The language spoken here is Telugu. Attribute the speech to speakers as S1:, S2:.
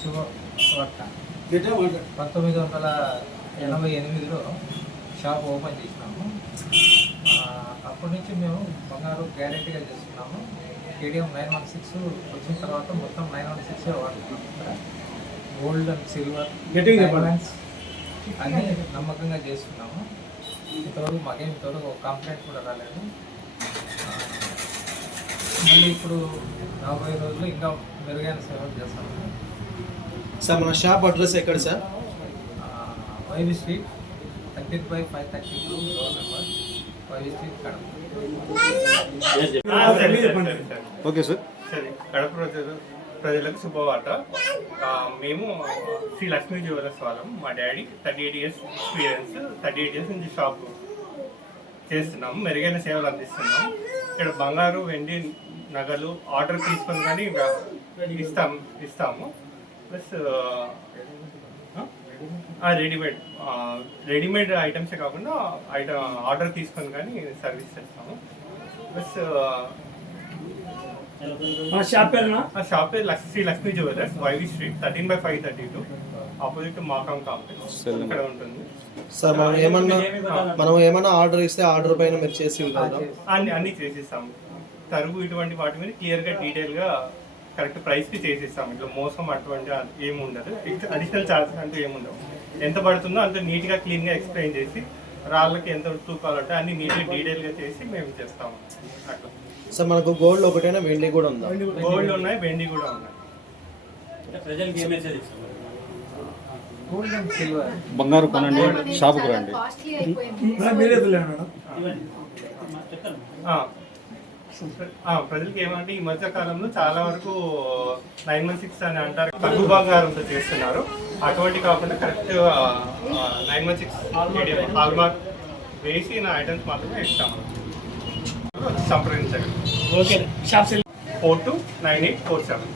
S1: శుభవార్త పంతొమ్మిది వందల ఎనభై ఎనిమిదిలో షాప్ ఓపెన్ చేసినాము. అప్పటి నుంచి మేము బంగారు గ్యారెంటీగా చేస్తున్నాము కేడిఎం నైన్ వన్ సిక్స్ వచ్చిన తర్వాత మొత్తం నైన్ వన్ సిక్స్ వాడుతున్నాం ఇక్కడ. గోల్డ్ అండ్ సిల్వర్ అన్నీ నమ్మకంగా చేస్తున్నాము ఇంతవరకు మాకేం ఇంతవరకు ఒక కంప్లైంట్ కూడా రాలేదు. మళ్ళీ ఇప్పుడు రాబోయే రోజుల్లో ఇంకా మెరుగైన సేవలు చేస్తాము
S2: సార్ మన షాప్ అడ్రస్ ఎక్కడ sir?
S1: YV street thirty by five thirty two door number YV street Kadapa.
S2: Okay sir.
S3: సరే కడప ప్రజలు ప్రజలకు శుభవార్త. మేము శ్రీ లక్ష్మీ జ్యువెలర్స్ వాళ్ళం. మా daddy thirty eight years experience. Thirty eight years నుంచి షాప్ చేస్తున్నాము మెరుగైన సేవలు అందిస్తున్నాం. ఇక్కడ బంగారు వెండి నగలు ఆర్డర్ తీసుకొని కానీ ఇస్తాం ఇస్తాము. ప్లస్ రెడీమేడ్ రెడీమేడ్ ఐటమ్సే కాకుండా ఐటమ్ ఆర్డర్ తీసుకొని కానీ సర్వీస్ చేస్తాము. ప్లస్
S2: షాప్ పేరునా?
S3: ఆ షాప్ పేరు Lakshmi Sri Lakshmi jewellers YV street thirteen by five thirty two opposite మాకాం complex. ఇక్కడ ఉంటుంది.
S4: సార్ మనం ఏమన్నా మనం ఏమన్నా ఆర్డర్ ఇస్తే ఆర్డర్ పైన మీరు చేసి
S3: అన్ని అన్ని చేసిస్తాము. తరుగు ఇటువంటి వాటి మీద క్లియర్గా డీటెయిల్గా కరెక్ట్ ప్రైస్కి చేసిస్తాము ఇట్లా మోసం అటువంటి ఏమి ఉండదు అడిషనల్ ఛార్జెస్ అంటూ ఏమి ఉండవు ఎంత పడుతుందో అంత నీట్గా క్లీన్గా ఎక్స్ప్లెయిన్ చేసి రాళ్ళకి ఎంత తూకాలంటే అన్ని నీట్గా డీటెయిల్గా చేసి మేము చేస్తాము అట్లా.
S4: సార్ మనకు గోల్డ్ ఒకటేనా వెండి కూడా ఉందా?
S3: గోల్డ్ ఉన్నాయి వెండి కూడా ఉన్నాయి.
S5: బంగారు కొనండి షాపుకు రండి
S3: ప్రజలకి ఏమంటే ఈ మధ్య కాలంలో చాలా వరకు నైన్ వన్ సిక్స్ అని అంటారు. తగ్గు బంగారంతో చేస్తున్నారు. అటువంటి కాకుండా correct nine one six hallmark వేసి నా ఐటమ్స్ మాత్రమే ఇస్తాము. సంప్రదించండి.
S2: Okay shop cell
S3: four two nine eight four seven